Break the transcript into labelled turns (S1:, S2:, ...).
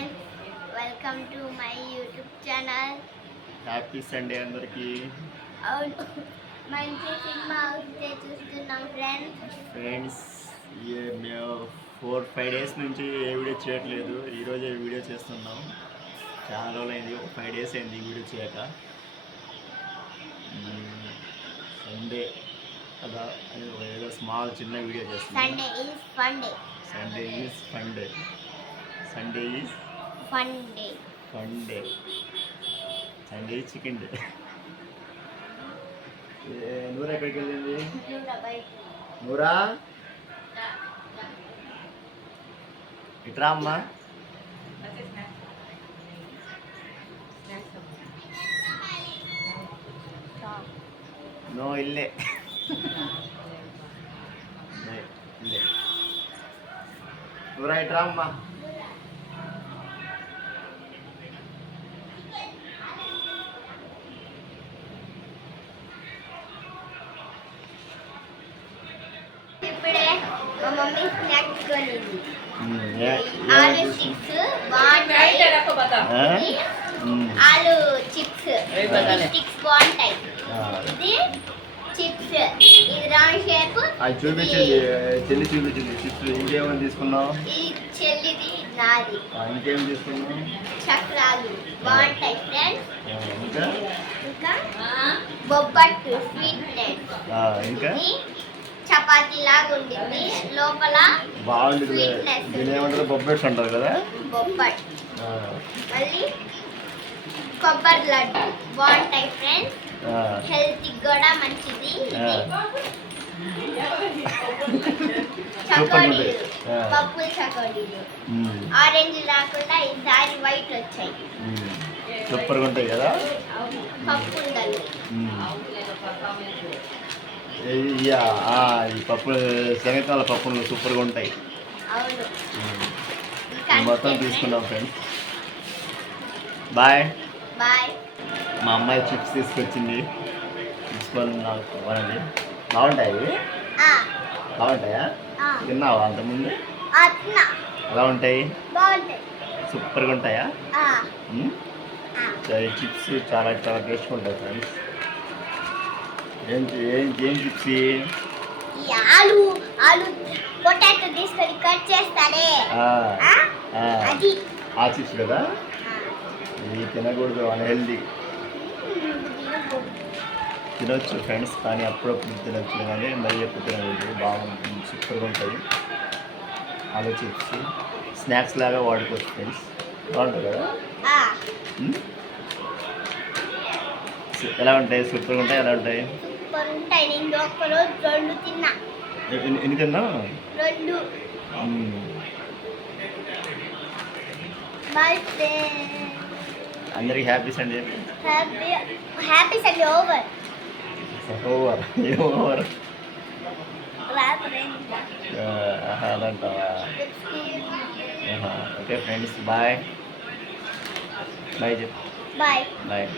S1: Friends welcome to my YouTube channel
S2: happy Sunday అందరికీ.
S1: అవును. మంచి సినిమా వస్తే చూస్తున్నాం ఫ్రెండ్స్
S2: ఫ్రెండ్స్ మేము ఫోర్ ఫైవ్ డేస్ నుంచి ఏ వీడియో చేయట్లేదు. ఈరోజే వీడియో చేస్తున్నాం. చాలా రోజులు అయింది ఒక ఫైవ్ డేస్ అయింది ఈ వీడియో చేయక. సండే అలా ఏదో స్మాల్ చిన్న వీడియో చేస్తున్నాం.
S1: Sunday is fun day
S2: Sunday is fun day Sunday is
S1: fun day
S2: fun day is chicken day Noora ఎక్కడికి వెళ్ళింది? నూరా ఇట్రా అమ్మా. నో ఇల్లే ఇల్లే. నూరా ఇట్రా అమ్మా
S1: ఇప్పుడే మా మమ్మీ స్నాక్స్ కొనింది
S2: ఉమ్, ఏ-
S1: ఆలు చిప్స్? స్టిక్స్ బాగుంటాయి. ఇది చిప్స్. ఇది రౌండ్ షేప్.
S2: అది చూపించండి. చెల్లి చూపించింది చిప్స్ ఇంకేమని తీసుకున్నావు?
S1: ఇది చెల్లిది నాది.
S2: ఇంకేం తీసుకున్నావు?
S1: చక్రాలు. బాగుంటాయి ఫ్రెండ్స్
S2: ఇంకా?
S1: ఇంకా బొబ్బట్టు స్వీట్నెస్
S2: ఆ, ఇంకా?
S1: చపాతీ లాగా ఉండింది లోపల Sweetness.
S2: దీని ఏమంటారు? బొబ్బెట్స్ అంటారు కదా?
S1: బొబ్బట్. మళ్ళీ కొబ్బరి లడ్డు. బాగుంటాయి ఫ్రెండ్స్ హెల్త్ కూడా మంచిది. చకోడీలు. పప్పుల చకోడీలు. ఆరెంజ్ రాకుండా ఈసారి వైట్ వచ్చాయి.
S2: సూపర్గా ఉంటాయి కదా?
S1: పప్పు ఉండలు
S2: ఈ పప్పులు శనగకాల పప్పులు సూపర్గా ఉంటాయి. మొత్తం తీసుకున్నాం ఫ్రెండ్స్. బాయ్. మా అమ్మాయి చిప్స్ తీసుకొచ్చింది. తీసుకొని నాకు కొనండి బాగుంటాయి బాగుంటాయా? తిన్నావా అంతకుముందు? ఎలా ఉంటాయి? సూపర్గా ఉంటాయా? చిప్స్ చాలా చాలా టేస్ట్గా ఉంటాయి ఫ్రెండ్స్. ఏం ఏం చిప్స్
S1: ఆలు ఆలు పొటాటో తీసుకొని కట్ చేస్తారే అది.
S2: ఆ చిప్స్ కదా. ఇవి తినకూడదు అన్హెల్దీ తినొచ్చు ఫ్రెండ్స్ కానీ అప్పుడప్పుడు తినొచ్చు. కానీ మరీ ఎప్పుడు తినకూడదు. బాగుంటుంది సూపర్గా ఉంటుంది ఆలు చిప్స్. స్నాక్స్ లాగా వాడుకోవచ్చు ఫ్రెండ్స్. బాగుంటుంది కదా? ఎలా ఉంటాయి? సూపర్గా ఉంటాయి ఎలా ఉంటాయి?
S1: సూపర్ ఉంటాయి నేను ఒక రోజు రెండు తిన్నా.
S2: ఎన్ని- తిన్నా?
S1: రెండు. బర్త్డే.
S2: అందరికి happy Sunday.
S1: Happy happy Sunday over.
S2: Over over? అదంటావా? Okay friends bye. Bye చెప్పు.
S1: బాయ్.
S2: బాయ్.